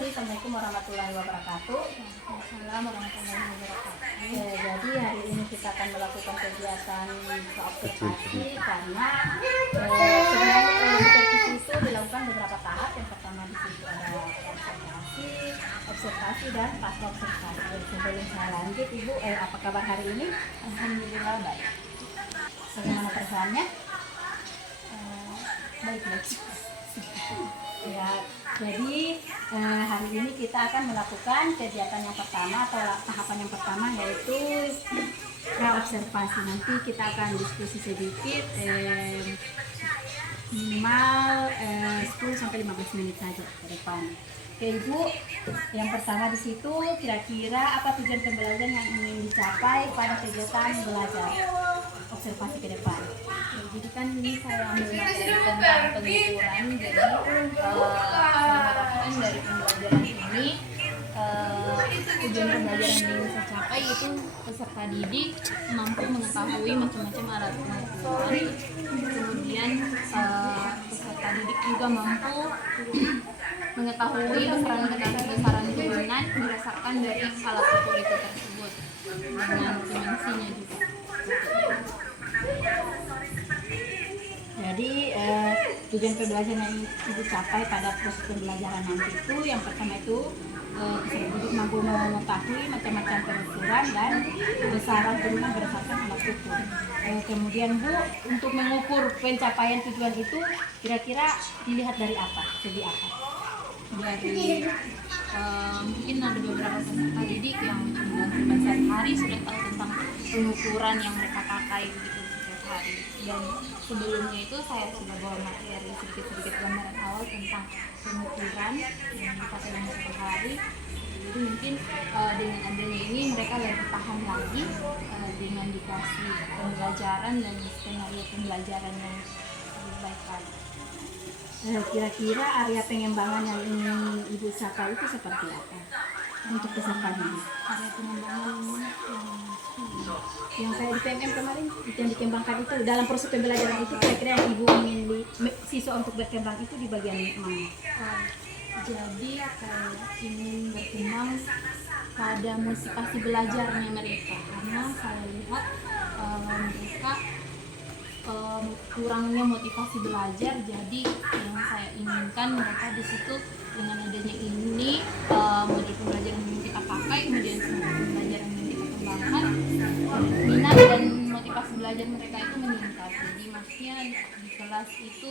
Assalamualaikum warahmatullahi wabarakatuh. Waalaikumsalam warahmatullahi wabarakatuh. Jadi hari ini kita akan melakukan kegiatan observasi karena sebenarnya supervisi itu dilakukan beberapa tahap. Yang pertama di situ ada observasi dan pasca observasi. Sebelum saya lanjut, Ibu, apa kabar hari ini? Alhamdulillah baik. Bagaimana perasaannya? Baik-baik. Ya, jadi hari ini kita akan melakukan kegiatan yang pertama atau tahapan yang pertama, yaitu pra-observasi. Nanti kita akan diskusi sedikit, minimal 10-15 menit saja ke depan. Oke, Ibu, yang pertama di situ kira-kira apa tujuan pembelajaran yang ingin dicapai pada kegiatan belajar observasi ke depan? Jadi kan ini saya ambil materi tentang pengukuran. Jadi saya harapkan dari pembelajaran ini tujuan pembelajaran yang ingin saya capai itu peserta didik mampu mengetahui macam-macam alat pengukuran. Kemudian peserta didik juga mampu mengetahui besaran turunan berdasarkan dari alat ukur itu tersebut dengan dimensinya juga. Jadi tujuan pembelajaran yang Ibu capai pada proses pembelajaran nanti itu yang pertama itu peserta didik mampu mengetahui macam-macam pengukuran dan besaran turunan berdasarkan alat ukur. Kemudian, Bu, untuk mengukur pencapaian tujuan itu kira-kira dilihat dari apa? Segi apa? Dari mungkin ada beberapa peserta didik yang dengan sehari-hari sudah tahu tentang pengukuran yang mereka pakai begitu setiap hari. Dan sebelumnya itu saya sudah bawa materi sedikit-sedikit gambaran awal tentang pengukuran yang dipakai dalam satu hari. Jadi mungkin dengan adanya ini mereka lebih paham lagi dengan dikasih pembelajaran dan skenario pembelajaran yang lebih baik lagi. Kira-kira area pengembangan yang ingin Ibu capai itu seperti apa untuk peserta didik? Area pengembangan Yang kayak di PMM kemarin itu yang dikembangkan itu dalam proses pembelajaran itu kira-kira yang Ibu ingin siswa untuk berkembang itu di bagian mana? Jadi kayak ingin berkembang pada motivasi belajarnya mereka, karena saya lihat mereka kurangnya motivasi belajar. Jadi yang saya inginkan mereka di situ dengan adanya ini model pembelajaran yang kita pakai, kemudian pembelajaran yang kita kembangkan, minat dan motivasi belajar mereka itu meningkat. Jadi maksudnya di kelas itu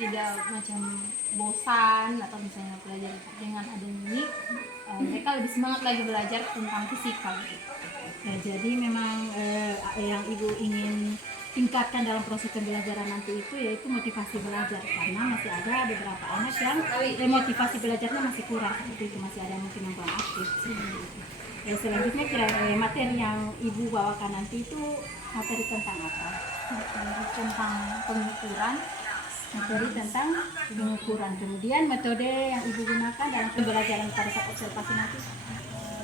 tidak macam bosan atau misalnya belajar. Dengan adanya ini mereka lebih semangat lagi belajar tentang fisika gitu. Ya, jadi memang yang Ibu ingin tingkatkan dalam proses pembelajaran nanti itu yaitu motivasi belajar, karena masih ada beberapa anak yang motivasi belajarnya masih kurang seperti itu, masih ada mungkin yang kurang aktif. Selanjutnya kira-kira materi yang Ibu bawakan nanti itu materi tentang apa? Materi tentang pengukuran. Kemudian metode yang Ibu gunakan dalam pembelajaran pada saat observasi nanti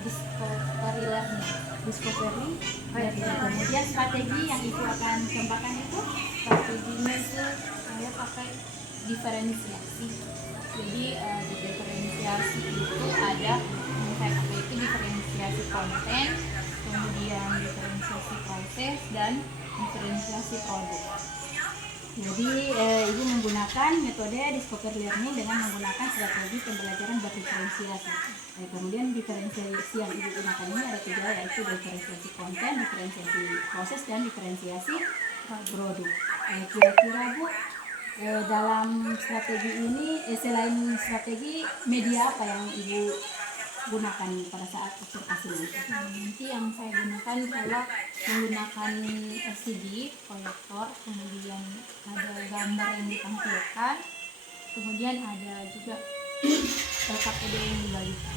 Discovery learning. Kemudian strategi yang Ibu akan kembangkan itu Strateginya itu saya pakai diferensiasi. Jadi di diferensiasi itu ada yang saya pakai itu diferensiasi konten, kemudian diferensiasi proses dan diferensiasi produk. Jadi Ibu menggunakan metode discovery learning dengan menggunakan strategi pembelajaran berdiferensiasi. Kemudian diferensiasi yang Ibu gunakan ini ada 3, yaitu diferensiasi konten, diferensiasi proses, dan diferensiasi produk. Kira-kira, Bu, dalam strategi ini selain strategi, media apa yang Ibu gunakan pada saat observasi nanti? Nanti yang saya gunakan adalah menggunakan LCD proyektor, kemudian ada gambar yang ditampilkan, kemudian ada juga LKPD yang dibagikan.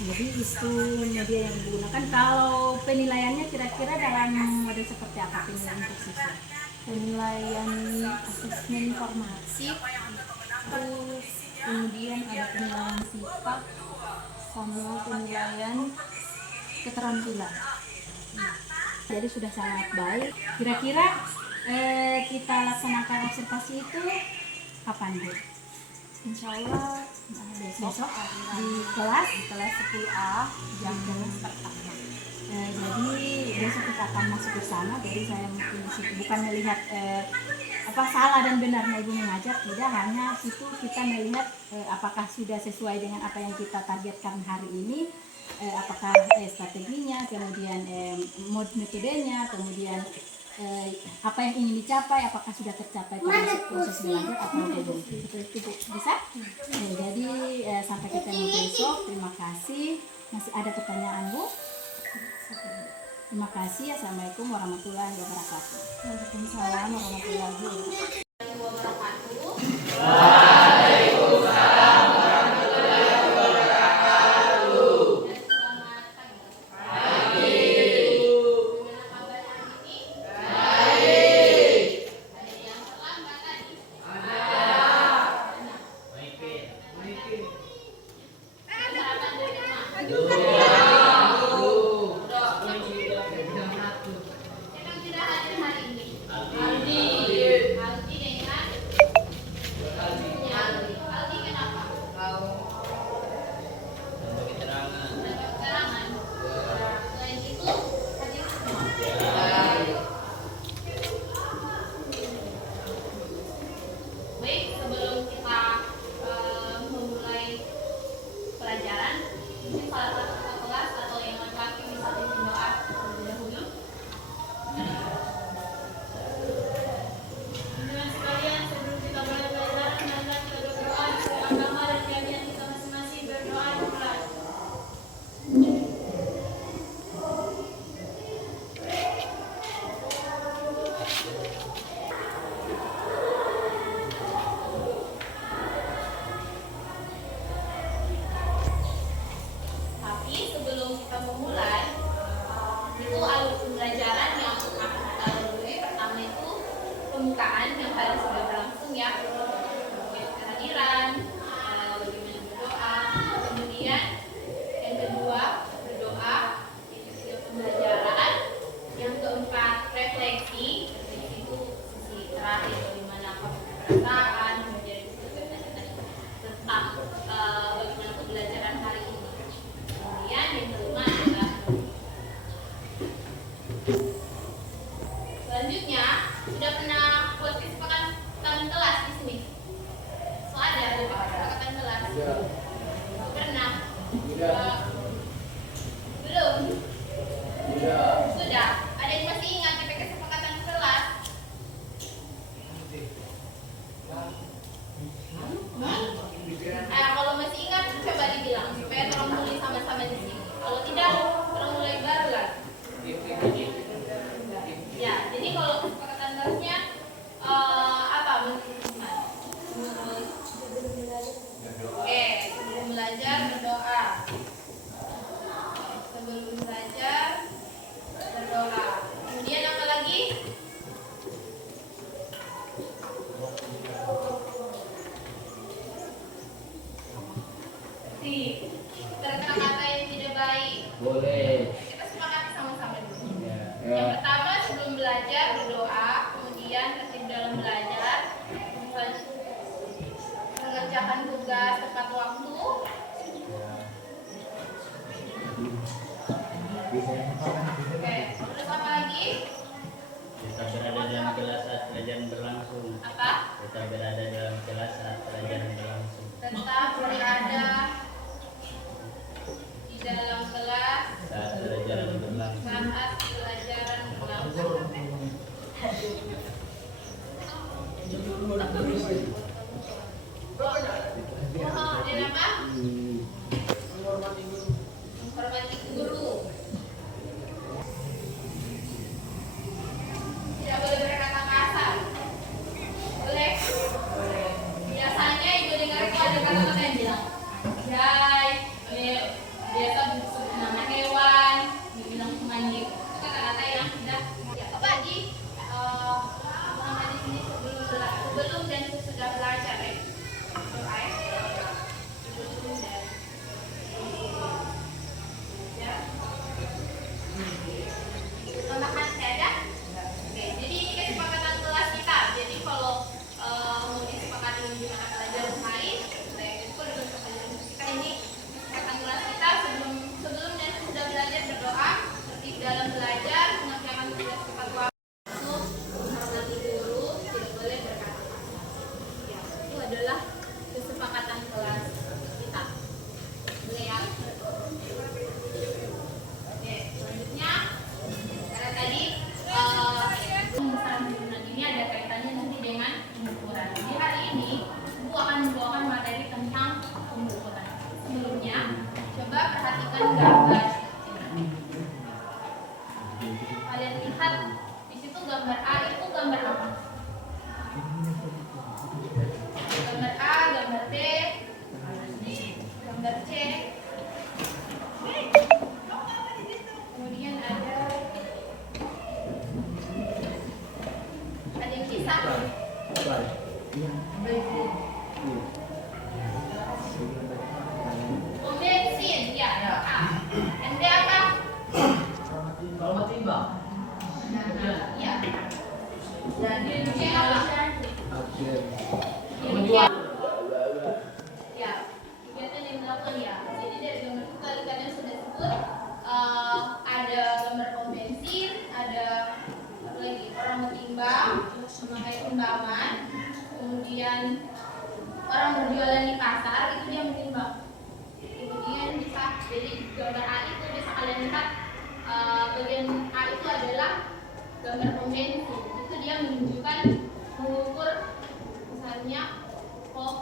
Jadi itu media yang digunakan. Kalau penilaiannya kira-kira dalam model seperti apa penilaian untuk siswa? Penilaian asesmen formatif, terus kemudian ada penilaian sifat sama penilaian keterampilan. Jadi sudah sangat baik. Kira-kira kita laksanakan observasi itu kapan, Bu? Insya Allah besok di kelas 10A jam 12 pertama. Jadi besok kita akan masuk bersama. Jadi saya mungkin di situ bukan melihat apa salah dan benarnya ibu mengajar, tidak, hanya situ kita melihat apakah sudah sesuai dengan apa yang kita targetkan hari ini, apakah strateginya, kemudian metodenya, kemudian apa yang ingin dicapai, apakah sudah tercapai pada proses belajar atau belum. Seperti itu bisa. Jadi sampai ketemu besok. Terima kasih. Masih ada pertanyaan Bu? Terima kasih. Assalamualaikum warahmatullahi wabarakatuh. Waalaikumsalam warahmatullahi wabarakatuh. menyusun gambar. Kalian lihat di situ gambar A itu gambar apa? Gambar A, gambar B, gambar C. Kemudian ada yang kisah. Oh, bensin, ya. A. Anda apa? Ya. Jadi C apa? Ya, kegiatan yang dilakukan ya. Jadi dari gambar itu tadi kalian sudah sebut ada gambar pom bensin, ada apa lagi orang menimbang, memakai timbangan, kemudian orang berjualan di pasar itu dia menimbang. Kemudian bisa jadi gambar A itu bisa kalian lihat bagian A itu adalah gambar pom bensin. Itu dia menunjukkan mengukur misalnya volume.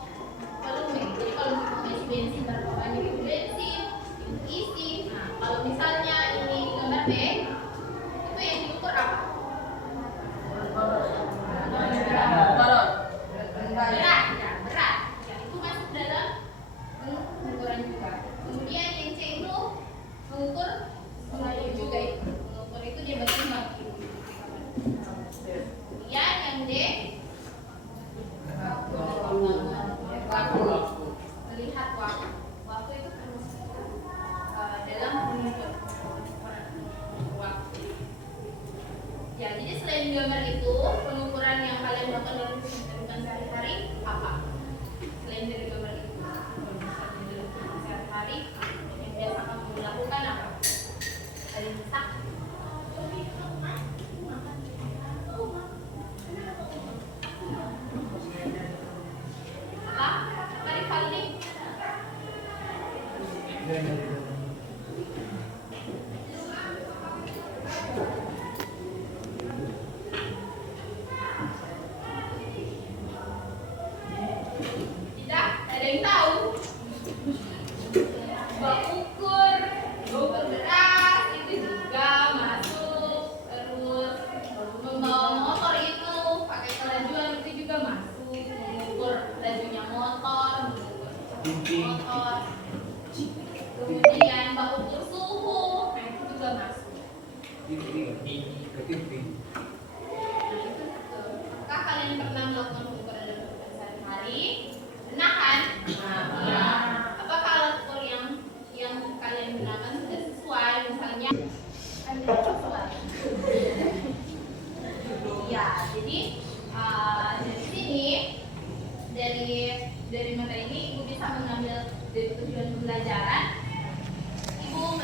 Jadi kalau kita isi bensin berapa banyak itu bensin itu isi. Nah, kalau misalnya ini gambar B itu yang diukur apa? Berat, ya berat. Ya, itu masuk dalam pengukuran juga. Kemudian yang C itu mengukur volume juga itu. Mengukur itu dia bagaimana? Kemudian yang D waktu, melihat waktu. Waktu itu termasuk dalam pengukuran waktu. Ya, jadi selain gambar itu, pengukuran yang kalian lakukan dalam kehidupan sehari-hari apa? Selain dari gambar itu, misalnya dalam kehidupan sehari-hari yang biasa kamu lakukan apa? Kalian bisa? Apa rival nih? Tidak, ada yang tahu? Bak ukur beras itu juga masuk. Terus membawa motor itu pakai kelajuan itu juga masuk. Mengukur lajunya motor, mengukur motor. Kemudian bak ukur suhu, nah itu juga masuk. Apakah kalian pernah melakukan pengukuran dalam kehidupan sehari-hari? Pernah kan? Ya. Apakah alat ukur yang kalian gunakan sudah sesuai? Misalnya sesuai. Ya, jadi dari sini dari materi ini ibu bisa mengambil dari tujuan pembelajaran. Ibu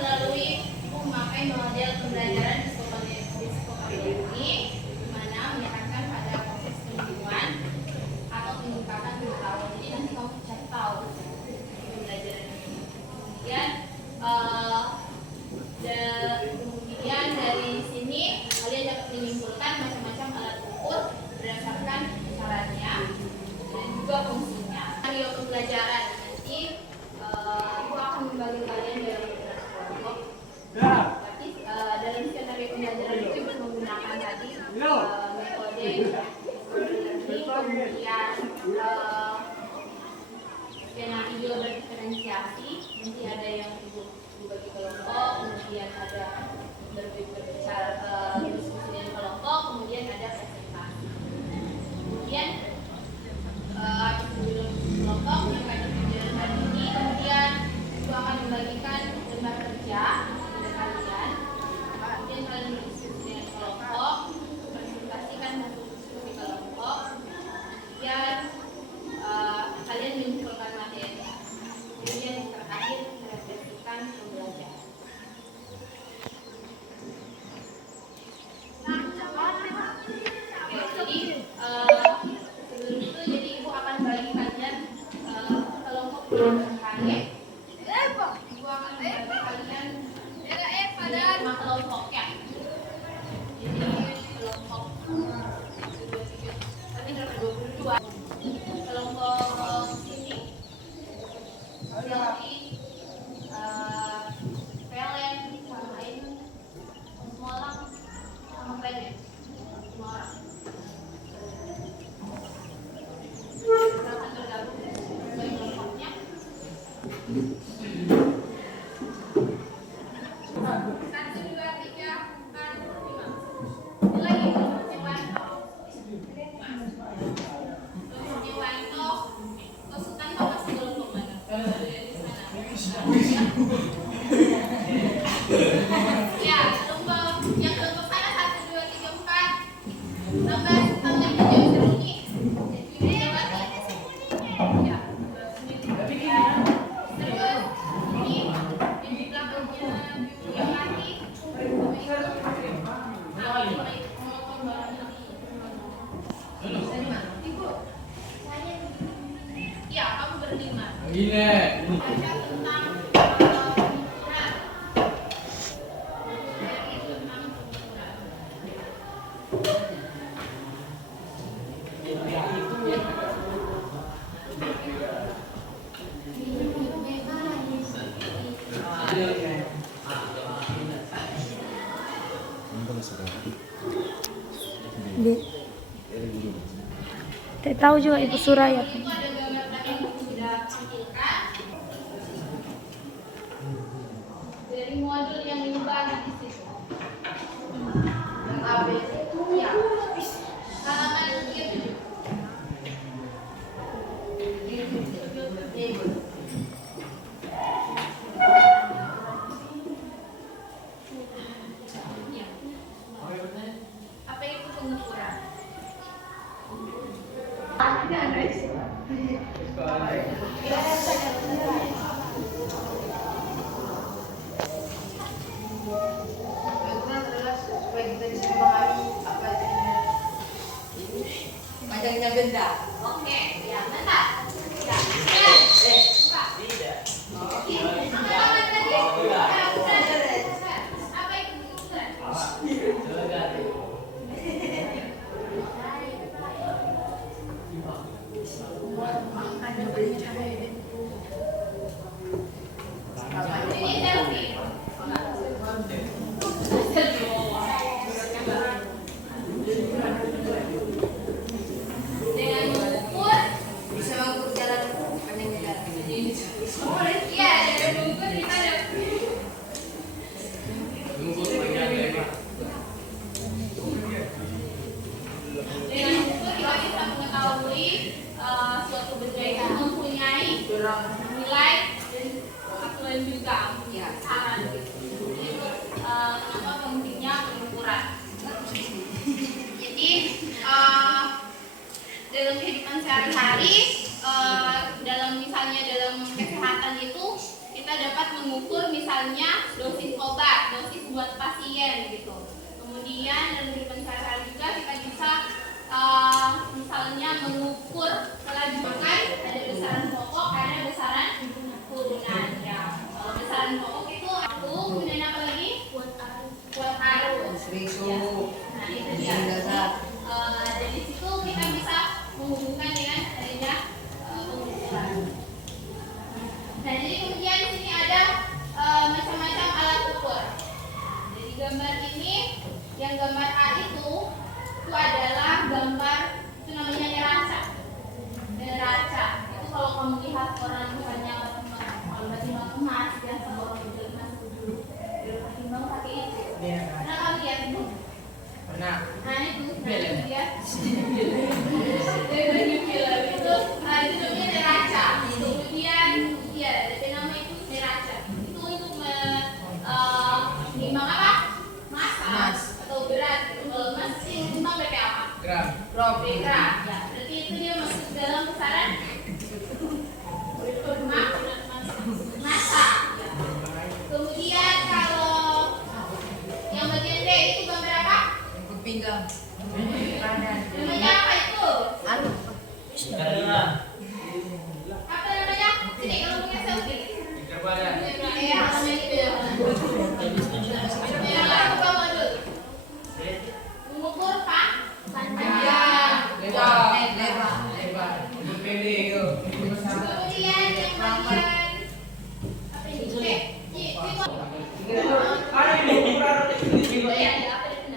memakai model pembelajaran psikopathologi ini, di mana menekankan pada proses penyembuhan atau peningkatan pengetahuan. Jadi nanti kamu cari tahu pembelajaran ini. Kemudian dari sini kalian dapat menyimpulkan macam-macam alat ukur berdasarkan caranya dan juga fungsinya. Video pembelajaran nanti ibu akan membagi kalian dalam beberapa kelompok. Berarti dalam skenario pembelajaran itu ibu menggunakan tadi metode kemudian skenario berdiferensiasi. Nanti ada yang ibu bagi kelompok, kemudian ada berbicara diskusi dengan kelompok, kemudian ada presentasi. Kemudian kelompok yang pada pembelajaran hari ini, kemudian ibu akan membagikan lembar kerja kepada kalian. Kemudian kalian berdiskusi dengan kelompok, presentasikan hasil diskusi kelompok. Kemudian kalian menyimpulkan materi. Kemudian yang terakhir merefleksikan pembelajaran. Oke, jadi sebelum itu jadi ibu akan bagi kalian kelompok kalian. Ibu akan bagi kalian pada 5 kelompok ya. Jadi kelompok 22 kelompok sini nanti banyak semua orang. Silakan bergabung sebagai kelompoknya. Satu, dua, tiga, empat, lima. Ini lagi kelompoknya Wanto. Kelompoknya Wanto. Konsultan Thomas kelompok mana? Dari sana. Ya, kelompok yang kelompok sana 1, 2, 3, 4. Tambah tambah hijau seruni. Ya. Terus ini yang di belakangnya yang mati. Ibu, ya kamu berlima. Baca tentang pengukuran. Tentang pengukuran. Tidak tahu juga Ibu Suraya. Itu ada gambar tadi yang sudah tampilkan dari modul yang dibagi di situ. Yang ABC itu ya halaman 37. Ya. Apa itu pengukuran? Panjangnya benda. Oke, ya, bentar. Ya, buka. Ini halaman tadi. Ya, bukan. Apa itu pengukuran? Ini selfie. Dengan mengukur, Bisa mengukur jalan panjangnya jalan. iya, dengan mengukur kita ada. Dengan mengukur kita bisa mengetahui suatu benda itu mempunyai nilai dan acuan juga, Ya. saran gitu. Itu kenapa pentingnya pengukuran. Jadi dalam kehidupan sehari-hari, dalam misalnya dalam kesehatan itu kita dapat mengukur misalnya dosis obat, dosis buat pasien gitu. Kemudian dalam kehidupan sehari-hari juga kita bisa misalnya mengukur kelajukan, ada besaran pokok, ada besaran turunan ya. Kalau besaran pokok itu kemudian apa lagi? Kuat arus. Risu. Nah itu dia. Dari situ kita bisa menghubungkan dengan adanya pengukuran. Nah jadi kemudian di sini ada macam-macam alat ukur. Jadi gambar ini, yang gambar A itu adalah gambar itu namanya neraca. Neraca itu kalau kamu lihat orang misalnya kalau timbang emas biasa orang jual emas itu dulu timbang pakai itu. Pernah kamu lihat itu? Pernah. Nah itu lihat. Itu namanya neraca. Kemudian ya ada nama itu neraca. Itu untuk menimbang apa? Massa atau berat. Kalau emas sih menimbang BP apa? Gram. Gram. Ya, berarti itu dia masuk dalam besaran massa. Ya. Kemudian kalau yang bagian D itu gambar apa? Untuk pinggang. Namanya apa itu? Anu. Apa namanya? Sini kalau punya selfie. Interbalan. Ya, namanya itu ya. Ya, coba modul. Mengukur panjang. Lebar. Untuk pendek itu. Kemudian yang bagian apa ini? C. Ada ini ukuran. Ya, apa itu?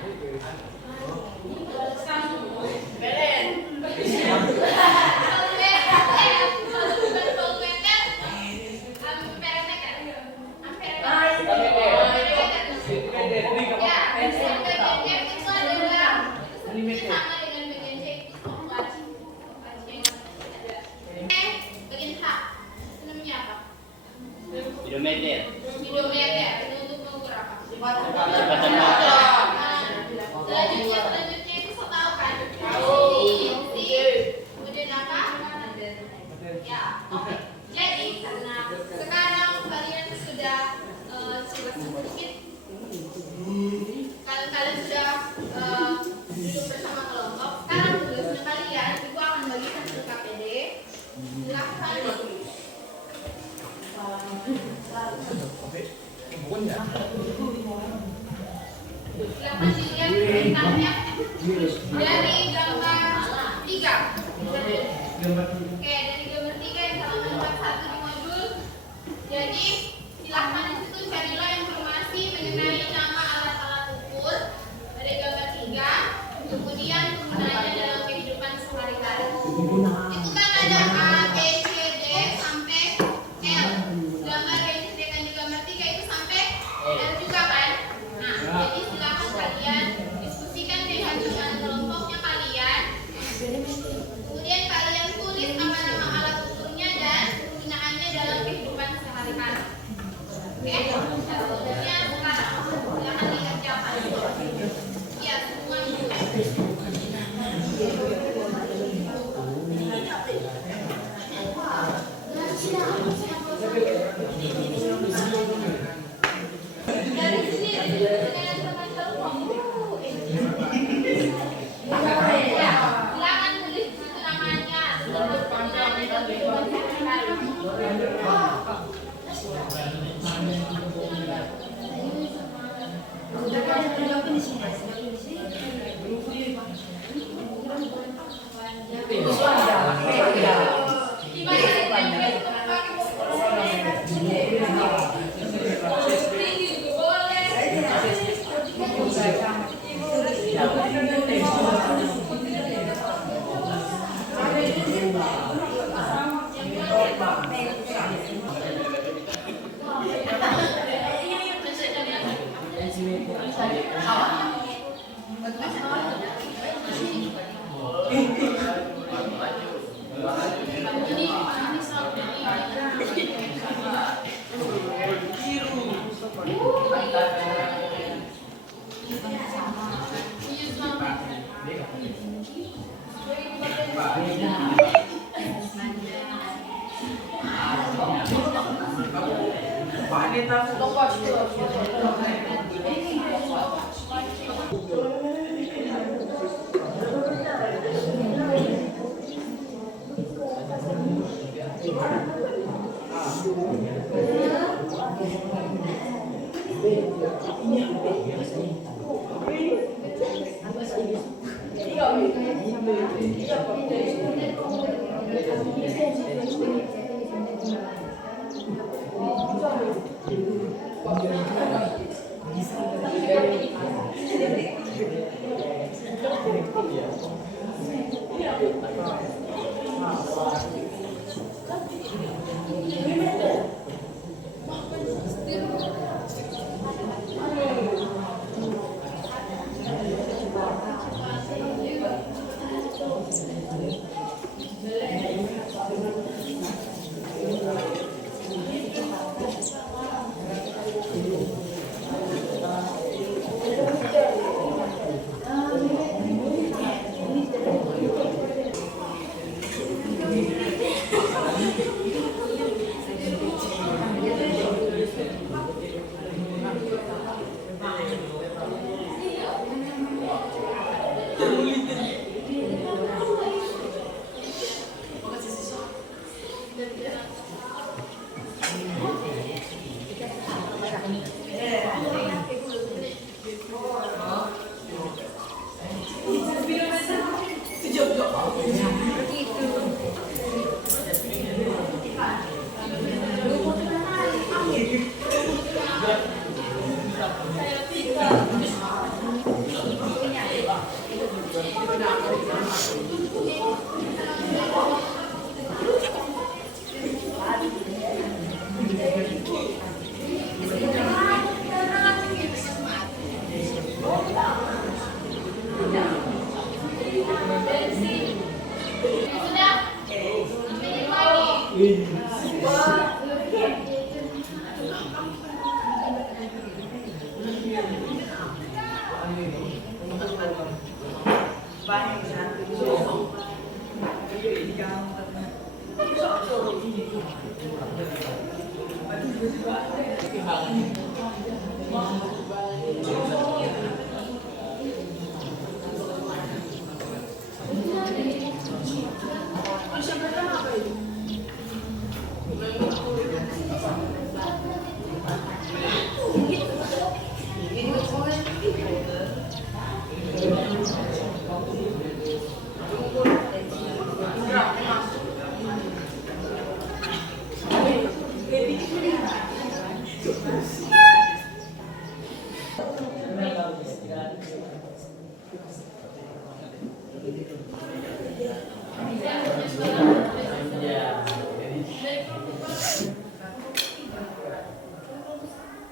Speedometer. Speedometer itu untuk mengukur apa? Kecepatan motor. Selanjutnya itu saya tahu kan? Kemudian apa? Ya, oke. Jadi karena sekarang kalian sudah sedikit, kalian sudah duduk bersama kelompok. Sekarang tugasnya kalian, ibu akan bagikan ke KPD. Silakan. Silakan dilihat perintahnya dari gambar 3. Oke, dari gambar 3 yang halaman 41 di modul. Jadi silahkan di situ carilah informasi mengenai nama alat-alat ukur pada gambar 3, kemudian penggunaannya dalam kehidupan sehari-hari. Itu kan ada A, B, C, D sampai L. Gambar yang disediakan di gambar 3 itu sampai L juga kan? Nah, jadi silakan kalian diskusikan dengan teman kelompoknya kalian. Kemudian kalian tulis apa nama alat ukurnya dan penggunaannya dalam kehidupan sehari-hari. Oke? Selanjutnya sekarang silakan dikerjakan. Iya, semua itu. Dari sini dengan teman-teman. Ya, silakan tulis di situ namanya, terus penggunaannya dalam kehidupan sehari-hari.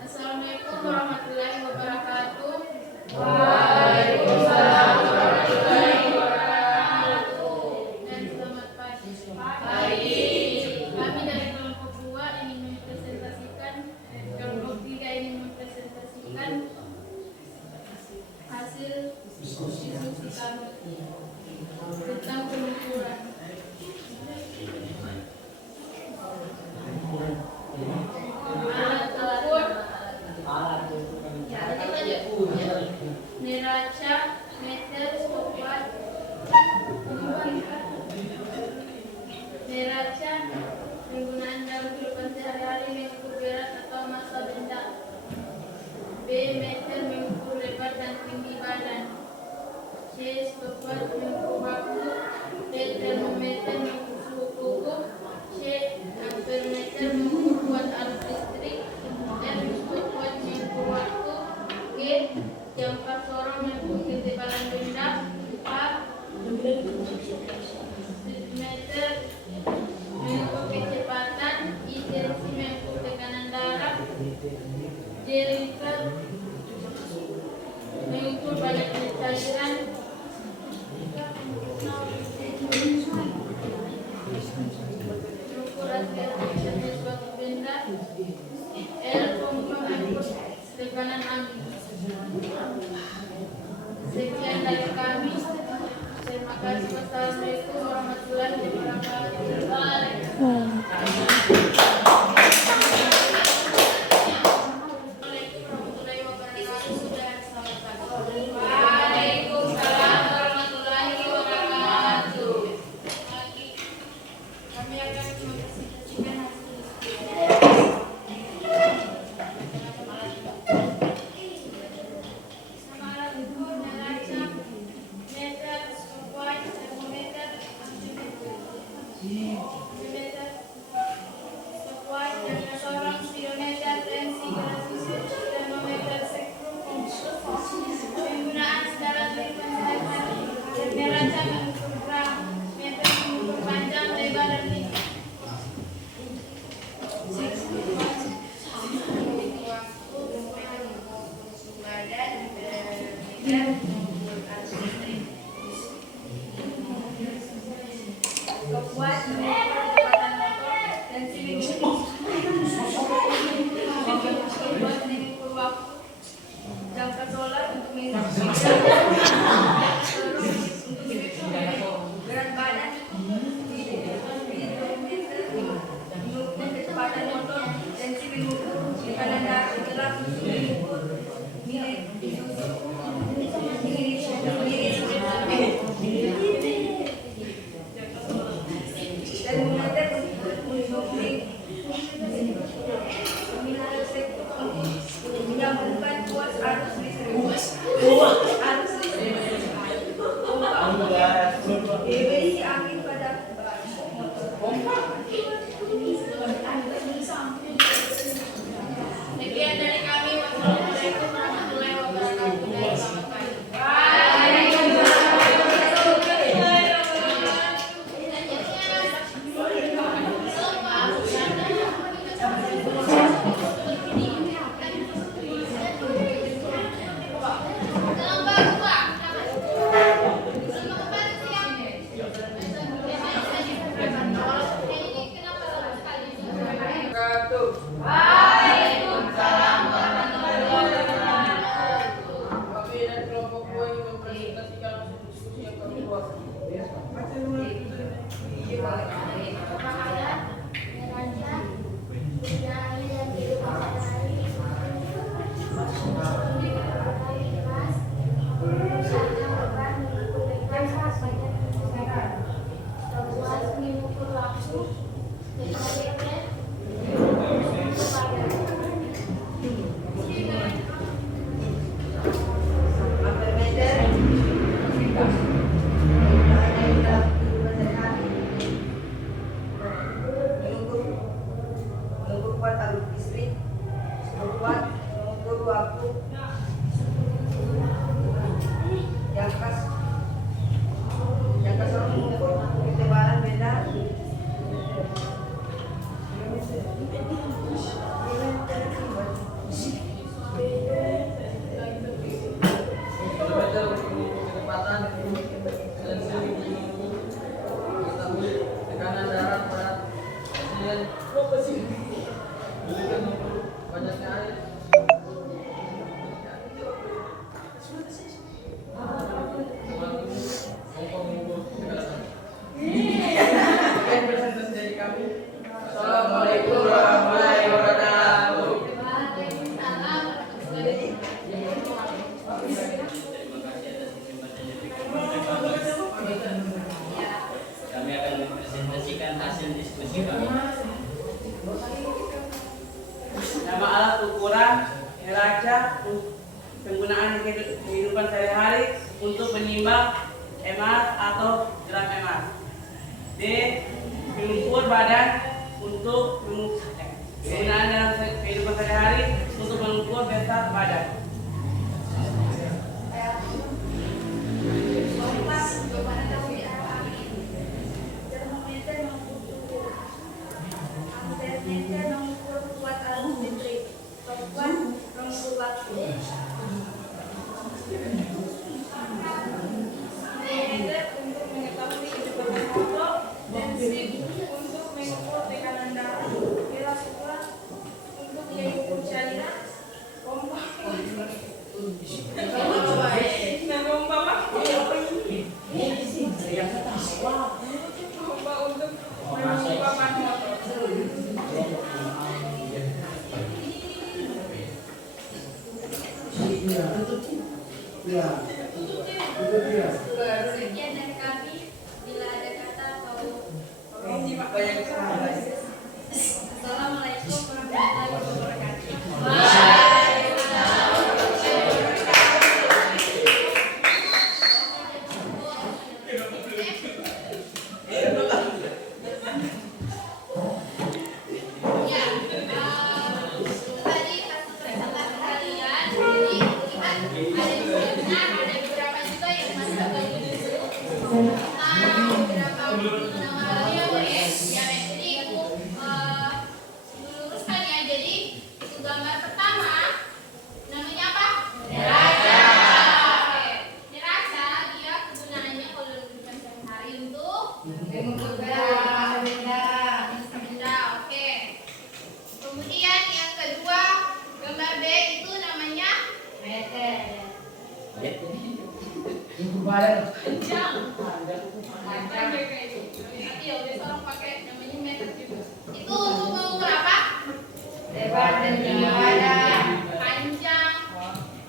Assalamualaikum warahmatullahi wabarakatuh. Dan selamat pagi. Kami dari kelompok 2 ingin mempresentasikan, kelompok 3 ingin mempresentasikan hasil diskusi kami tentang pengukuran. Alat ukur neraca, meter, stopwatch. Neraca penggunaan dalam kehidupan sehari-hari mengukur berat atau massa benda. B. Meter mengukur lebar dan tinggi badan. C. Stopwatch mengukur waktu. D. Termometer mengukur suhu tubuh. C. Ampermeter mengukur kuat arus listrik. F. Stopwatch mengukur waktu. G. Jam sorong mengukur ketebalan benda. A. Meter mengukur kecepatan. I. Tensi mengukur tekanan darah. J. Liter mengukur banyaknya cairan. Mengukur aktivitasnya suatu benda. L. Pompa mengukur tekanan angin. Sekian dari kami. Terima kasih. Wassalamualaikum warahmatullahi wabarakatuh. Waalaikumsalam warahmatullahi wabarakatuh. Kami akan mempresentasikan hasil sama alat ukur, neraca, meter, stopwatch, termometer, ampermeter, stopwatch, jangka sorong, speedometer, tensi, termometer, spektrum, penggunaan skala kehidupan sehari-hari. Neraca mengukur gram, meter mengukur panjang, lebar, dan tinggi. Stopwatch mengukur kecepatan motor, tensi mengukur waktu, jangka solar untuk mengukur berat badan, speedometer mengukur kecepatan motor, tensi mengukur tekanan darah, gelas mengukur termometer menyambungkan kuas arus listrik. Isi angin pada sekian dari kami. Wassalamualaikum warahmatullahi wabarakatuh. listrik membuat mengukur waktu yang kas mengukur ketebalan benda kecepatan dan tekanan darah pada pasien banyaknya air sekian presentasi dari kami. Assalamualaikum warahmatullahi wabarakatuh. Kami akan mempresentasikan hasil diskusi kami. Nama alat ukuran, neraca, penggunaan kehidupan sehari-hari untuk menimbang MR atau gram MR. D. Mengukur badan untuk penggunaan dalam kehidupan sehari-hari untuk mengukur berat badan. Sekian dari kami. Bila ada kata atau Assalamualaikum warahmatullahi wabarakatuh. Tadi pas presentasi kalian, jadi lihat ada beberapa juga yang masih agak beberapa nama teori geometri itu diluruskan ya. Jadi untuk gambar pertama namanya apa? Neraca. Oke. Neraca dia kegunaannya kalau digunakan sehari-hari untuk mengukur benda. Oke. Kemudian yang kedua gambar B itu namanya meter. Panjang ya kayak gitu. Tapi ya udah sekarang pakai namanya meter juga. Itu untuk mengukur apa? Lebar dan badan. Panjang,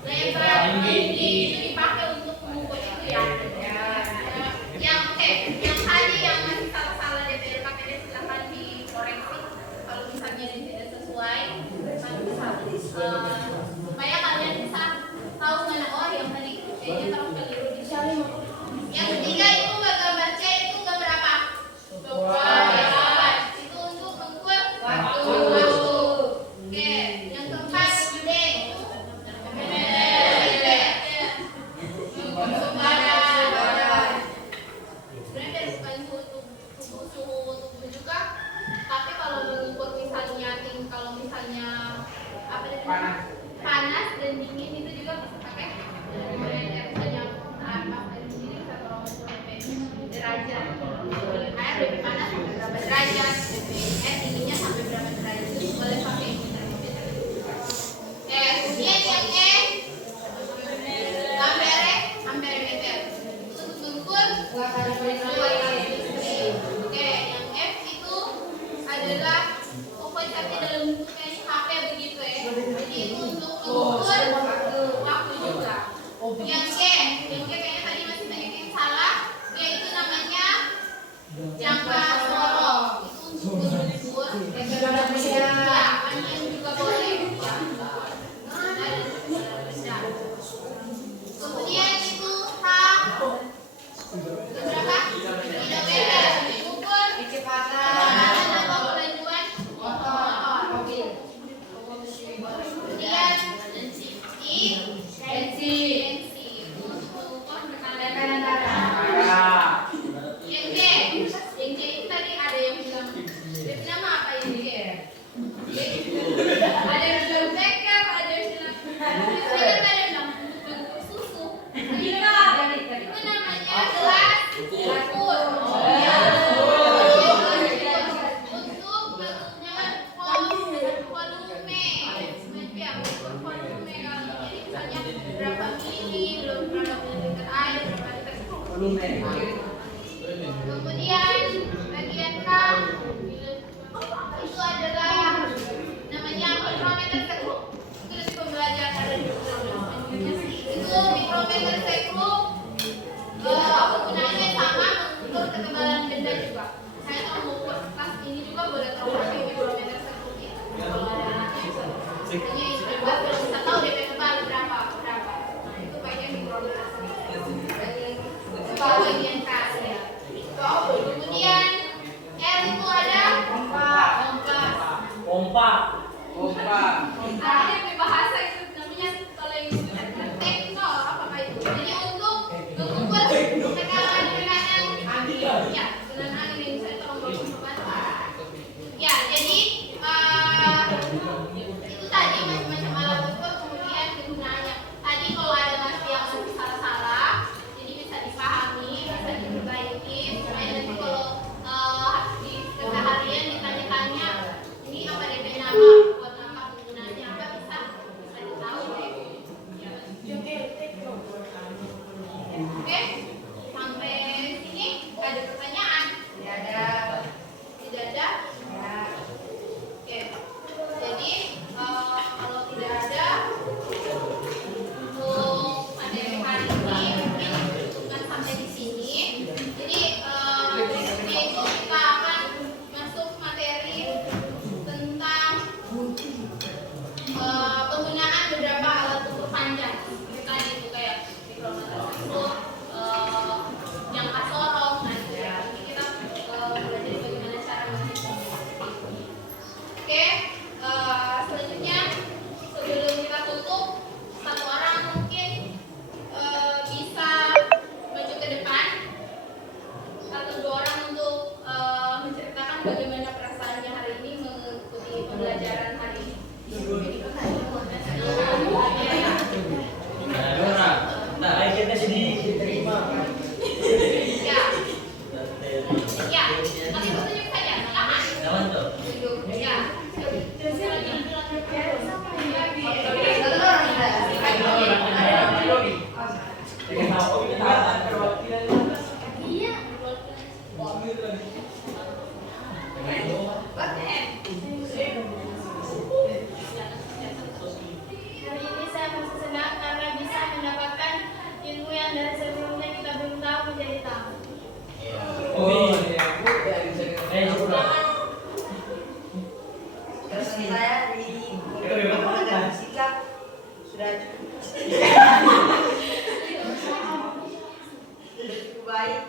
lebar, tinggi itu dipakai untuk mengukur itu ya. Yang oke, yang tadi yang masih salah-salah DPR pakai dia silakan dikoreksi. Kalau misalnya ini tidak sesuai, supaya kalian bisa tahu mana oh yang tadi kayaknya terlalu keliru di sini. Yang ketiga itu gambar C itu gambar apa? Gambar. Itu untuk mengukur waktu. Oke, yang keempat D itu mengukur badan. Sebenarnya dari bukan suhu tubuh juga, tapi kalau mengukur misalnya kalau misalnya apa namanya panas dan dingin itu juga bisa pakai termometer. Misalnya sendiri bisa kalau mengukur derajat, air lebih panas sampai berapa derajat, dinginnya sampai berapa derajat, itu boleh pakai termometer. Oke, kemudian yang E amperemeter itu untuk mengukur listrik. Oke, yang F itu adalah pokoknya dalam bentuknya ini HP begitu ya. Jadi itu untuk mengukur waktu juga. Yang G kayaknya tadi masih banyak yang salah. G itu namanya jangka sorong. Itu untuk mengukur Kemudian bagian K itu adalah namanya mikrometer sekrup. Itu dari pembelajaran itu mikrometer sekrup. Penggunaannya sama, mengukur ketebalan benda juga. Saya kalau mau buat kelas ini juga boleh tahu pakai mikrometer sekrup itu. Kalau ada anaknya, hanya itu kalau bisa tahu DP tebal berapa. Nah itu pakai mikrometer sekrup. Bagian K ya. Kemudian R itu ada Pompa. ada bahasa itu namanya kalau yang tekno apa itu. Jadi untuk mengukur tekanan angin. Ya, tekanan angin yang saya tolong bawa pembantu. Ya, jadi itu tadi macam-macam alat ukur kemudian kegunaannya. Tadi kalau ada masih yang masih salah-salah, jadi bisa dipahami, bisa diperbaiki supaya nanti kalau di keseharian ditanya-tanya ini apa DP nama, buat apa penggunaannya apa bisa ditahu deh. Oke, sampai sini ada pertanyaan? Tidak ada. Oke, jadi kalau tidak ada untuk materi hari ini mungkin cukupkan sampai di sini. Jadi berikutnya itu kita akan masuk materi tentang penggunaan beberapa alat ukur panjang. Tadi itu kayak mikrometer sekrup, jangka sorong, nah itu ya. Nanti kita belajar bagaimana cara menghitung. Oke, selanjutnya sebelum kita tutup, satu orang mungkin bisa maju ke depan, atau dua orang untuk menceritakan bagaimana perasaannya hari ini mengikuti pembelajaran hari ini. Nah, kita sedih terima. Ya, tapi tunjuk saja, silakan. Jangan tuh. Tunjuk, ya. Hari ini saya merasa senang karena bisa mendapatkan ilmu yang dari sebelumnya kita belum tahu menjadi tahu. Terus saya di pengetahuan sikap sudah cukup baik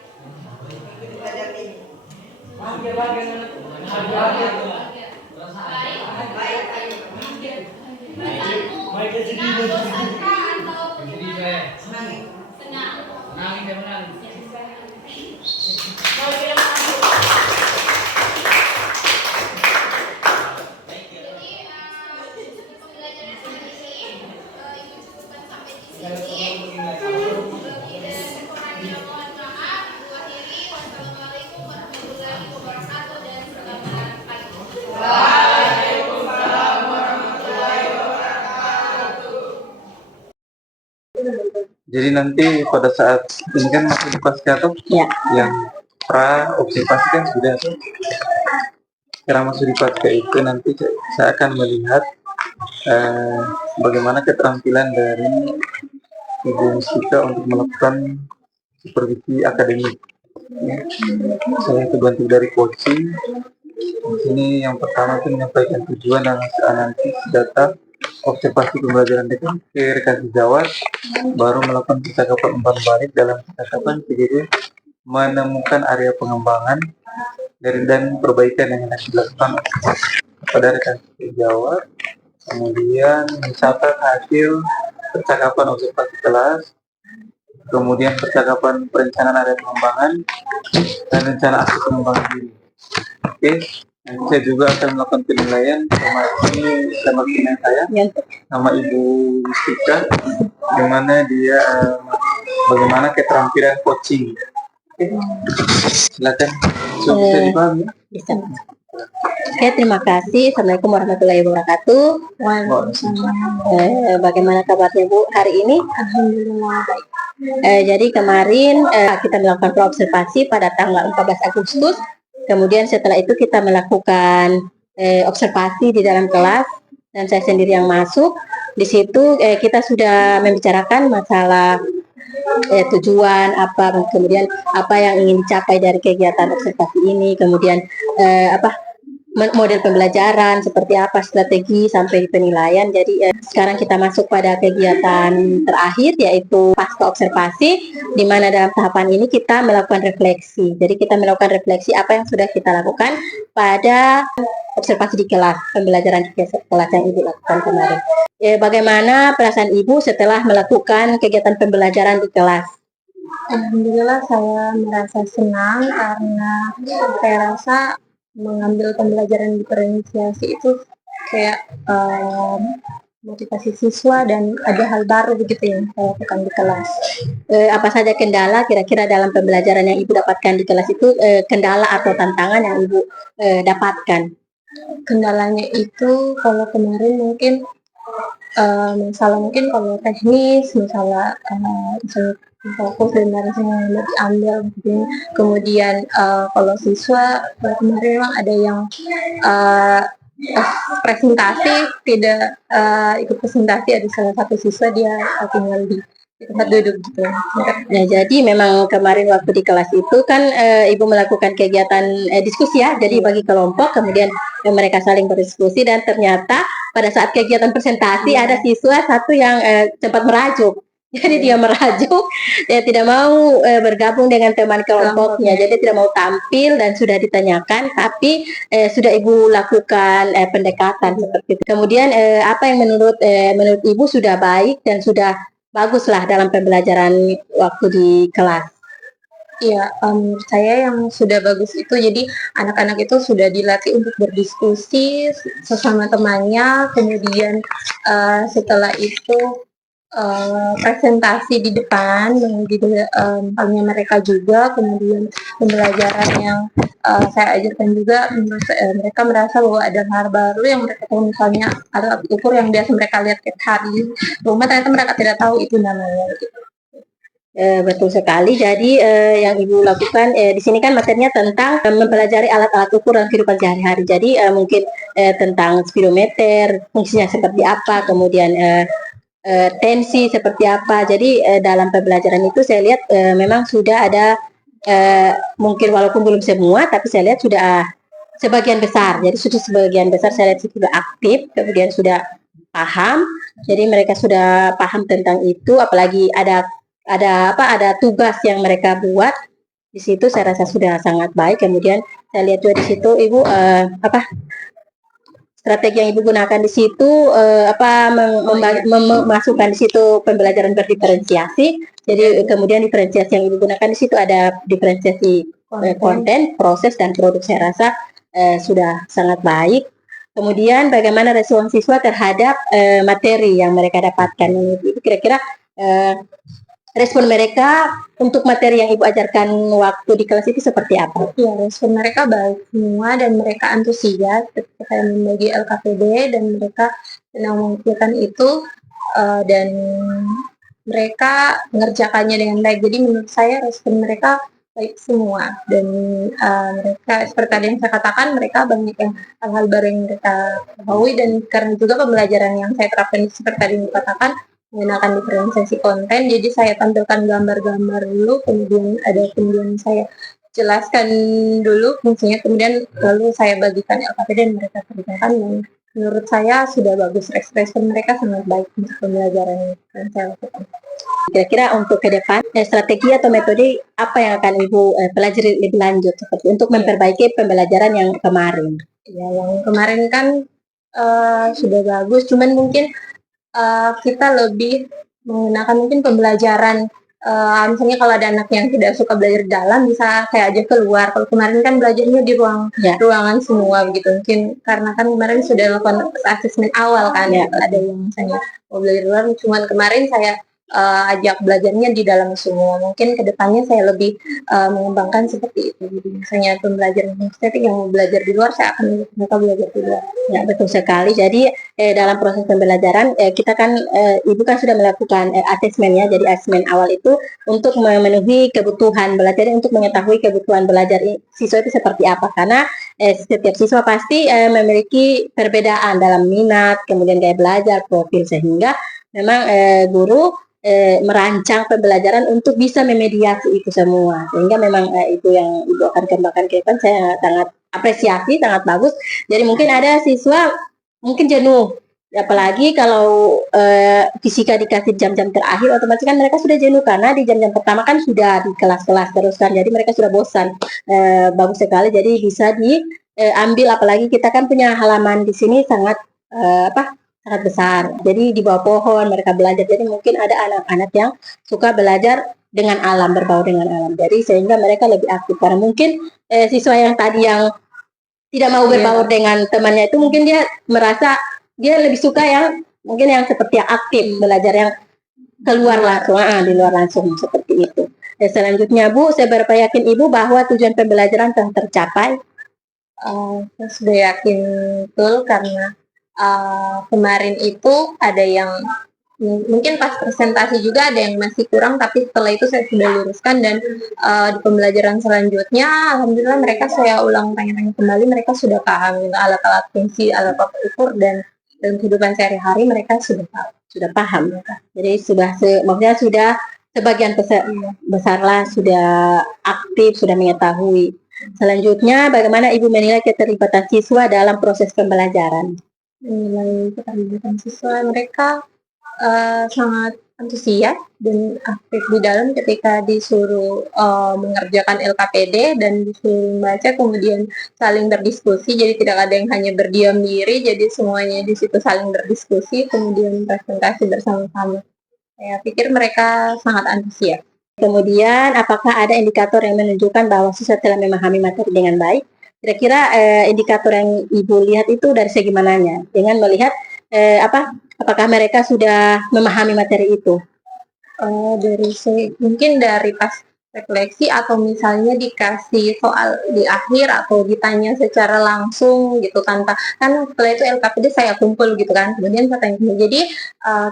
mengikuti pelajaran ini. Wassalamualaikum warahmatullahi wabarakatuh dan selamat pagi. Jadi nanti pada saat ini kan masih di pasca tuh, yang pra observasi kan sudah. Sekarang masih di pasca itu nanti saya akan melihat bagaimana keterampilan dari Ibu Mustika untuk melakukan supervisi akademik. Ya. Saya terbantu dari coaching. Di sini yang pertama itu menyampaikan tujuan dan hasil analisis data observasi pembelajaran dekan ke rekan sejawat, baru melakukan percakapan umpan balik dalam percakapan kejadian menemukan area pengembangan dan perbaikan yang hendak dilakukan pada rekan sejawat, kemudian mencatat hasil percakapan observasi kelas, kemudian percakapan perencanaan area pengembangan dan rencana aksi pengembangan diri. Oke. Nanti saya juga akan melakukan penilaian sama klien saya, sama Ibu Mustika, di mana dia bagaimana keterampilan coaching. Oke. Silakan. Bisa dipahami? Bisa. Oke, terima kasih. Assalamualaikum warahmatullahi wabarakatuh. Waalaikumsalam. Bagaimana kabarnya Bu hari ini? Alhamdulillah baik. Jadi kemarin kita melakukan observasi pada tanggal 14 Agustus. Kemudian setelah itu kita melakukan observasi di dalam kelas dan saya sendiri yang masuk. Di situ kita sudah membicarakan masalah tujuan apa, kemudian apa yang ingin dicapai dari kegiatan observasi ini, kemudian model pembelajaran seperti apa, strategi sampai penilaian. Jadi sekarang kita masuk pada kegiatan terakhir yaitu pasca observasi, di mana dalam tahapan ini kita melakukan refleksi. Jadi kita melakukan refleksi apa yang sudah kita lakukan pada observasi di kelas, pembelajaran di kelas yang Ibu lakukan kemarin. Bagaimana perasaan Ibu setelah melakukan kegiatan pembelajaran di kelas? Alhamdulillah saya merasa senang karena saya rasa mengambil pembelajaran diferensiasi itu kayak motivasi siswa dan ada hal baru begitu yang saya lakukan di kelas. Apa saja kendala kira-kira dalam pembelajaran yang Ibu dapatkan di kelas itu, kendala atau tantangan yang Ibu dapatkan? Kendalanya itu kalau kemarin mungkin masalah mungkin kalau teknis, masalah fokus dan lain sebagainya diambil gitu. Kemudian kalau siswa kemarin memang ada yang presentasi tidak ikut presentasi, ada salah satu siswa dia tinggal di tempat duduk gitu. Nah, jadi memang kemarin waktu di kelas itu kan Ibu melakukan kegiatan diskusi ya, jadi bagi kelompok, kemudian mereka saling berdiskusi dan ternyata pada saat kegiatan presentasi ada siswa satu yang sempat merajuk. Jadi dia merajuk, dia tidak mau bergabung dengan teman kelompoknya, jadi tidak mau tampil dan sudah ditanyakan, tapi sudah Ibu lakukan pendekatan seperti itu. Kemudian apa yang menurut Ibu sudah baik dan sudah baguslah dalam pembelajaran waktu di kelas? Iya, menurut saya yang sudah bagus itu jadi anak-anak itu sudah dilatih untuk berdiskusi sesama temannya, kemudian setelah itu presentasi di depan misalnya mereka juga, kemudian pembelajaran yang saya ajarkan juga menurut mereka merasa bahwa ada hal baru yang mereka tahu, misalnya alat ukur yang biasa mereka lihat tiap hari rumah ternyata mereka tidak tahu itu namanya gitu. Betul sekali. Jadi yang Ibu lakukan di sini kan materinya tentang mempelajari alat-alat ukur dalam kehidupan sehari-hari. Jadi mungkin tentang speedometer, fungsinya seperti apa, kemudian tensi seperti apa. Jadi dalam pembelajaran itu saya lihat memang sudah ada mungkin walaupun belum semua, tapi saya lihat sudah sebagian besar. Jadi sudah sebagian besar saya lihat sudah aktif, kemudian sudah paham. Jadi mereka sudah paham tentang itu, apalagi ada tugas yang mereka buat di situ. Saya rasa sudah sangat baik. Kemudian saya lihat juga di situ Ibu strategi yang Ibu gunakan di situ memasukkan di situ pembelajaran berdiferensiasi. Jadi kemudian diferensiasi yang Ibu gunakan di situ ada diferensiasi konten, proses dan produk. Saya rasa sudah sangat baik. Kemudian bagaimana respon siswa terhadap materi yang mereka dapatkan ini? Kira-kira respon mereka untuk materi yang Ibu ajarkan waktu di kelas itu seperti apa? Ya, respon mereka baik semua dan mereka antusias ketika saya membagi LKPD dan mereka senang mengumpulkan itu dan mereka mengerjakannya dengan baik. Jadi menurut saya respon mereka baik semua dan mereka seperti tadi yang saya katakan, mereka banyak yang hal-hal baru yang mereka ketahui, dan karena juga pembelajaran yang saya terapkan seperti tadi yang dikatakan menggunakan diferensiasi konten. Jadi saya tampilkan gambar-gambar dulu, kemudian saya jelaskan dulu fungsinya, kemudian lalu saya bagikan LKP dan mereka kerjakan, dan menurut saya sudah bagus. Respon mereka sangat baik untuk pembelajaran yang saya lakukan. Kira-kira untuk ke depan strategi atau metode apa yang akan Ibu pelajari lebih lanjut seperti untuk memperbaiki pembelajaran yang kemarin? Ya, yang kemarin kan sudah bagus, cuman mungkin kita lebih menggunakan mungkin pembelajaran misalnya kalau ada anak yang tidak suka belajar di dalam bisa saya ajak keluar. Kalau kemarin kan belajarnya di ruangan semua begitu, mungkin karena kan kemarin sudah lakukan asesmen awal kan, ada yang misalnya mau belajar di luar, cuman kemarin saya ajak belajarnya di dalam semua. Mungkin kedepannya saya lebih mengembangkan seperti itu. Jadi misalnya pembelajaran estetik yang mau belajar di luar, saya akan mereka belajar di luar. Ya, betul sekali. Jadi dalam proses pembelajaran kita kan Ibu kan sudah melakukan asesmen ya. Jadi asesmen awal itu untuk memenuhi kebutuhan belajar, untuk mengetahui kebutuhan belajar siswa itu seperti apa, karena setiap siswa pasti memiliki perbedaan dalam minat, kemudian gaya belajar, profil, sehingga memang guru merancang pembelajaran untuk bisa memediasi itu semua, sehingga memang itu yang Ibu akan kembangkan ke depan. Saya sangat apresiasi, sangat bagus. Jadi mungkin ada siswa mungkin jenuh, apalagi kalau fisika dikasih jam-jam terakhir, otomatis kan mereka sudah jenuh, karena di jam-jam pertama kan sudah di kelas-kelas terus kan, jadi mereka sudah bosan. Bagus sekali, jadi bisa diambil, apalagi kita kan punya halaman di sini sangat sangat besar, jadi di bawah pohon mereka belajar. Jadi mungkin ada anak-anak yang suka belajar dengan alam, berbau dengan alam, jadi sehingga mereka lebih aktif. Karena mungkin siswa yang tadi yang tidak mau berbaur dengan temannya itu, mungkin dia merasa dia lebih suka yang mungkin yang seperti yang aktif, belajar yang keluar langsung, di luar langsung, seperti itu. Selanjutnya Bu, saya berapa yakin Ibu bahwa tujuan pembelajaran telah tercapai? Saya sudah yakin betul, karena kemarin itu ada yang mungkin pas presentasi juga ada yang masih kurang, tapi setelah itu saya sudah luruskan, dan di pembelajaran selanjutnya alhamdulillah mereka saya ulang tanya-tanya kembali, mereka sudah paham gitu, alat-alat fungsi, alat-alat ukur, dan dalam kehidupan sehari-hari mereka sudah paham. Jadi maksudnya sudah sebagian besar lah sudah aktif, sudah mengetahui. Selanjutnya, bagaimana Ibu menilai keterlibatan siswa dalam proses pembelajaran? Menilai keterlibatan siswa, mereka sangat antusias dan aktif di dalam ketika disuruh mengerjakan LKPD dan disuruh membaca, kemudian saling berdiskusi. Jadi tidak ada yang hanya berdiam diri, jadi semuanya di situ saling berdiskusi, kemudian presentasi bersama-sama. Saya pikir mereka sangat antusias. Kemudian, apakah ada indikator yang menunjukkan bahwa siswa telah memahami materi dengan baik? Kira-kira indikator yang Ibu lihat itu dari segi mananya? Dengan melihat apakah mereka sudah memahami materi itu? Mungkin dari pas refleksi, atau misalnya dikasih soal di akhir, atau ditanya secara langsung gitu, tanpa, kan setelah itu LKPD saya kumpul gitu kan, kemudian saya tanya, jadi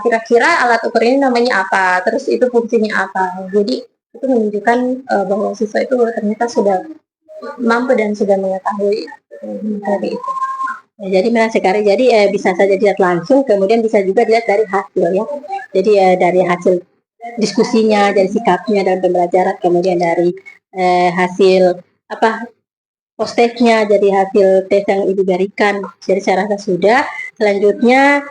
kira-kira alat ukur ini namanya apa, terus itu fungsinya apa. Jadi itu menunjukkan bahwa siswa itu ternyata sudah mampu dan sudah mengetahui materi itu. Jadi menarik sekali. Jadi bisa saja dilihat langsung, kemudian bisa juga dilihat dari hasil ya. Jadi dari hasil diskusinya, dari sikapnya dalam pembelajaran, kemudian dari hasil post-testnya, jadi hasil tes yang Ibu berikan. Jadi saya rasa sudah. Selanjutnya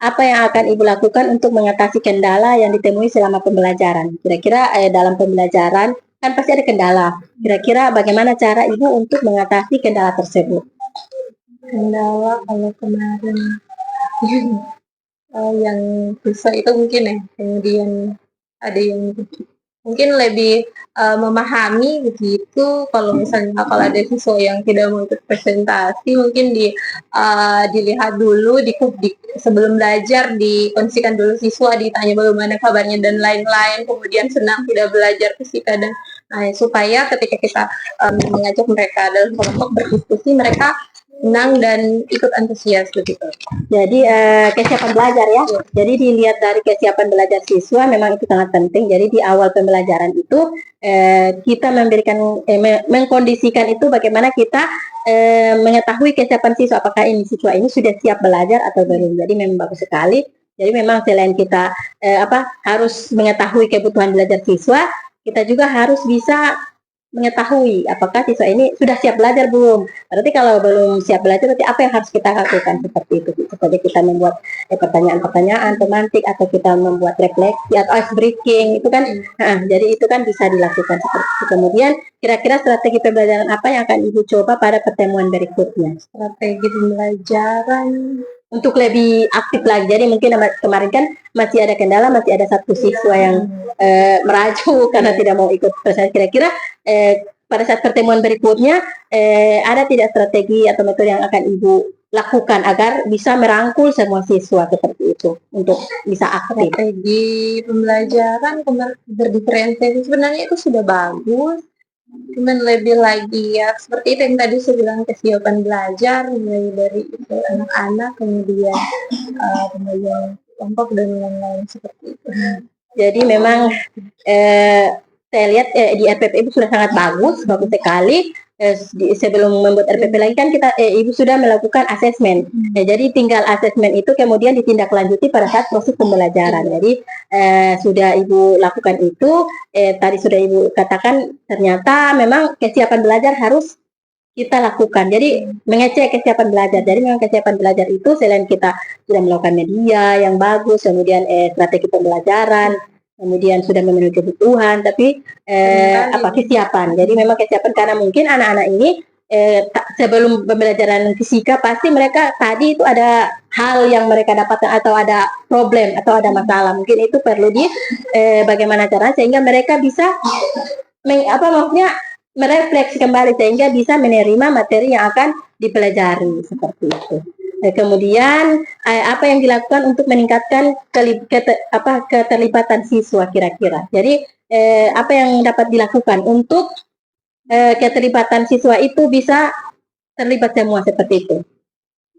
apa yang akan Ibu lakukan untuk mengatasi kendala yang ditemui selama pembelajaran? Kira-kira dalam pembelajaran kan pasti ada kendala. Kira-kira bagaimana cara Ibu untuk mengatasi kendala tersebut? Kendala kalau kemarin yang susah itu mungkin ya, kemudian ada yang mungkin lebih memahami begitu. Kalau misalnya kalau ada siswa yang tidak mau ikut presentasi, mungkin dilihat dulu sebelum belajar, dikondisikan dulu siswa, ditanya bagaimana kabarnya dan lain-lain, kemudian senang tidak belajar fisika, dan supaya ketika kita mengajak mereka dalam kelompok berdiskusi, mereka senang dan ikut antusias begitu. Jadi kesiapan belajar ya. Jadi dilihat dari kesiapan belajar siswa, memang itu sangat penting. Jadi di awal pembelajaran itu kita mengkondisikan itu bagaimana kita mengetahui kesiapan siswa, apakah siswa ini sudah siap belajar atau belum. Jadi memang bagus sekali. Jadi memang selain kita harus mengetahui kebutuhan belajar siswa, kita juga harus bisa mengetahui apakah siswa ini sudah siap belajar belum. Berarti kalau belum siap belajar, berarti apa yang harus kita lakukan? Seperti itu. Seperti kita membuat pertanyaan-pertanyaan tematik, atau kita membuat refleksi atau ice breaking, itu kan jadi itu kan bisa dilakukan seperti itu. Kemudian kira-kira strategi pembelajaran apa yang akan Ibu coba pada pertemuan berikutnya? Strategi pembelajaran untuk lebih aktif lagi. Jadi mungkin kemarin kan masih ada kendala, masih ada satu siswa yang meracu karena tidak mau ikut presentasi. Kira-kira pada saat pertemuan berikutnya ada tidak strategi atau metode yang akan Ibu lakukan agar bisa merangkul semua siswa seperti itu untuk bisa aktif? Strategi pembelajaran berdiferensiasi sebenarnya itu sudah bagus, cuman lebih lagi ya seperti itu yang tadi saya bilang, kesiapan belajar mulai dari itu anak-anak, kemudian pembagian kelompok dan lain-lain seperti itu. Jadi memang saya lihat di RPP Ibu sudah sangat bagus sekali. Sebelum membuat RPP lagi kan kita Ibu sudah melakukan asesmen. Jadi tinggal asesmen itu kemudian ditindaklanjuti pada saat proses pembelajaran. Jadi sudah Ibu lakukan itu. Tadi sudah Ibu katakan ternyata memang kesiapan belajar harus kita lakukan. Jadi mengecek kesiapan belajar. Jadi memang kesiapan belajar itu selain kita sudah melakukan media yang bagus, kemudian strategi pembelajaran, kemudian sudah memenuhi kebutuhan, tapi kesiapan. Jadi memang kesiapan karena mungkin anak-anak ini sebelum pembelajaran fisika pasti mereka tadi itu ada hal yang mereka dapatkan atau ada problem atau ada masalah. Mungkin itu perlu bagaimana caranya sehingga mereka bisa merefleksi kembali sehingga bisa menerima materi yang akan dipelajari seperti itu. Kemudian apa yang dilakukan untuk meningkatkan keterlibatan siswa kira-kira. Jadi apa yang dapat dilakukan untuk keterlibatan siswa itu bisa terlibat semua seperti itu.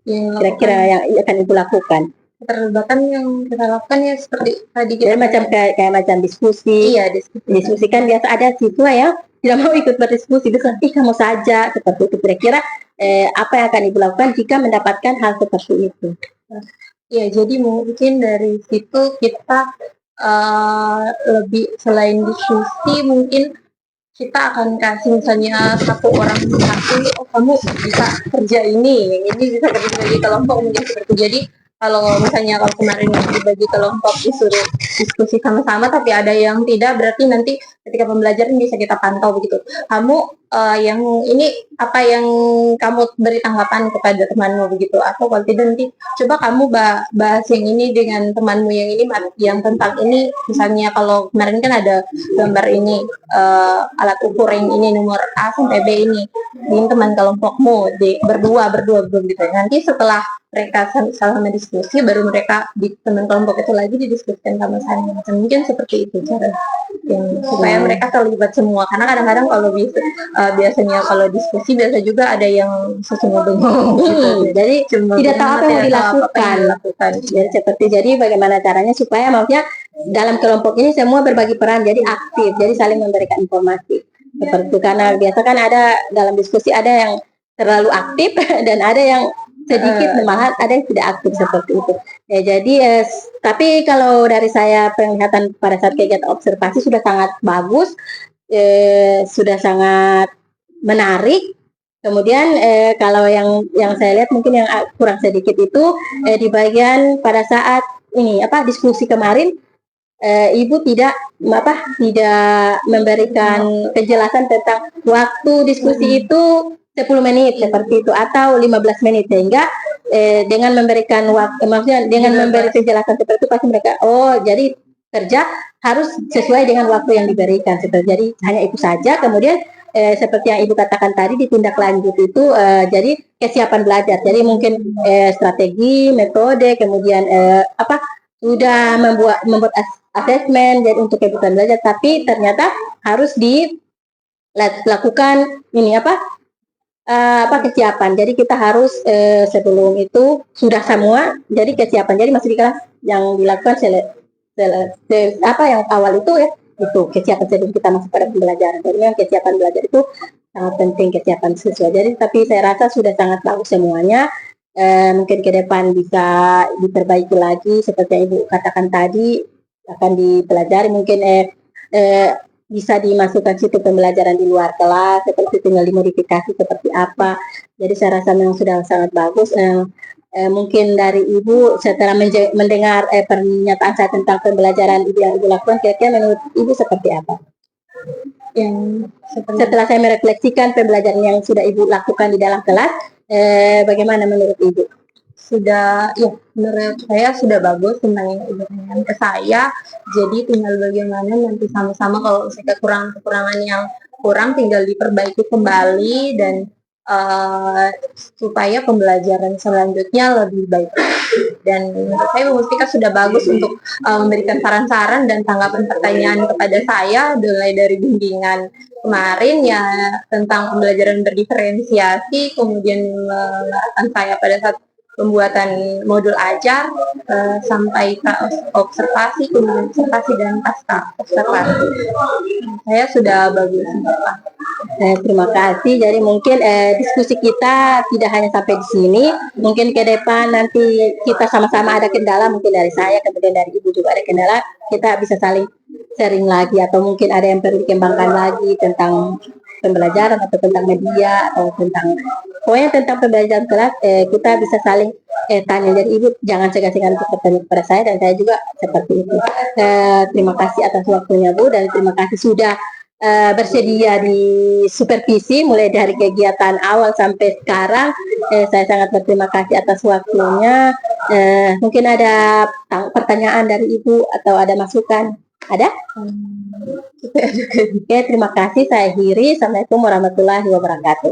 Kira-kira yang akan Ibu lakukan. Keterlibatan yang kita lakukan ya seperti tadi kita kayak macam diskusi. Iya, diskusi kan biasa ada siswa yang tidak mau ikut berdiskusi, kamu saja seperti itu. Kira-kira apa yang akan Ibu lakukan jika mendapatkan hal seperti itu? Ya, jadi mungkin dari situ kita lebih selain diskusi, mungkin kita akan kasih misalnya satu orang kamu bisa kerja ini bisa kerja sebagai kelompok mungkin seperti itu. Jadi kalau misalnya kemarin dibagi kelompok disuruh diskusi sama-sama tapi ada yang tidak, berarti nanti ketika pembelajaran bisa kita pantau begitu. Kamu yang ini apa yang kamu beri tanggapan kepada temanmu begitu, atau kalau tidak nanti coba kamu bahas yang ini dengan temanmu yang tentang ini. Misalnya kalau kemarin kan ada gambar ini alat ukur yang ini nomor A sampai B ini teman kelompokmu berdua gitu. Nanti setelah mereka sama diskusi baru mereka di teman kelompok itu lagi didiskusikan sama-sama. Mungkin seperti itu cara yang supaya mereka terlibat semua, karena kadang-kadang kalau biasanya kalau diskusi biasa juga ada yang sesungguhnya gitu. Jadi tidak tahu apa yang dilakukan. Jadi bagaimana caranya supaya maksudnya dalam kelompok ini semua berbagi peran, jadi aktif, jadi saling memberikan informasi seperti itu. Karena biasa kan ada dalam diskusi ada yang terlalu aktif dan ada yang sedikit malahan ada yang tidak aktif seperti itu. Ya, jadi tapi kalau dari saya penglihatan pada saat kegiatan observasi sudah sangat bagus, sudah sangat menarik. Kemudian kalau yang saya lihat mungkin yang kurang sedikit itu di bagian pada saat ini diskusi kemarin, Ibu tidak memberikan kejelasan tentang waktu diskusi itu 10 menit seperti itu atau 15 menit, sehingga dengan memberikan waktu, maksudnya dengan memberi penjelasan seperti itu pasti mereka jadi kerja harus sesuai dengan waktu yang diberikan. Jadi hanya itu saja. Kemudian seperti yang Ibu katakan tadi ditindaklanjut itu jadi kesiapan belajar. Jadi mungkin strategi, metode, kemudian sudah membuat asesmen jadi untuk kebutuhan belajar, tapi ternyata harus dilakukan ini kesiapan. Jadi kita harus sebelum itu sudah semua, jadi kesiapan. Jadi masih di kelas yang dilakukan yang awal itu itu kesiapan sebelum kita masuk pada pembelajaran. Jadi yang kesiapan belajar itu sangat penting, kesiapan siswa. Jadi tapi saya rasa sudah sangat bagus semuanya. Mungkin ke depan bisa diperbaiki lagi seperti yang Ibu katakan tadi, akan dipelajari mungkin bisa dimasukkan situ pembelajaran di luar kelas, seperti tinggal dimodifikasi seperti apa. Jadi saya rasa memang sudah sangat bagus. Mungkin dari Ibu setelah mendengar pernyataan saya tentang pembelajaran yang Ibu lakukan, kira-kira menurut Ibu seperti apa? Setelah saya merefleksikan pembelajaran yang sudah Ibu lakukan di dalam kelas, bagaimana menurut Ibu? Menurut saya sudah bagus tentang yang Ibu tanyakan ke saya. Jadi tinggal bagaimana nanti sama-sama kalau kekurangan yang kurang tinggal diperbaiki kembali, dan supaya pembelajaran selanjutnya lebih baik. Dan menurut saya Bu Mustika sudah bagus untuk memberikan saran-saran dan tanggapan pertanyaan kepada saya, mulai dari bimbingan kemarin ya tentang pembelajaran berdiferensiasi, kemudian mengarahkan saya pada saat pembuatan modul ajar sampai ke observasi, kemudian observasi dan pasca observasi. Saya sudah bagus. Terima kasih. Jadi mungkin diskusi kita tidak hanya sampai di sini. Mungkin ke depan nanti kita sama-sama ada kendala, mungkin dari saya, kemudian dari Ibu juga ada kendala. Kita bisa saling sharing lagi, atau mungkin ada yang perlu dikembangkan lagi tentang pembelajaran atau tentang media atau tentang pokoknya tentang pembelajaran kelas. Kita bisa saling tanya. Jadi Ibu jangan segan-segan untuk bertanya kepada saya, dan saya juga seperti itu. Terima kasih atas waktunya Bu, dan terima kasih sudah bersedia di supervisi mulai dari kegiatan awal sampai sekarang. Saya sangat berterima kasih atas waktunya. Mungkin ada pertanyaan dari Ibu atau ada masukan? Ada? Oke, terima kasih. Saya akhiri. Assalamualaikum warahmatullahi wabarakatuh.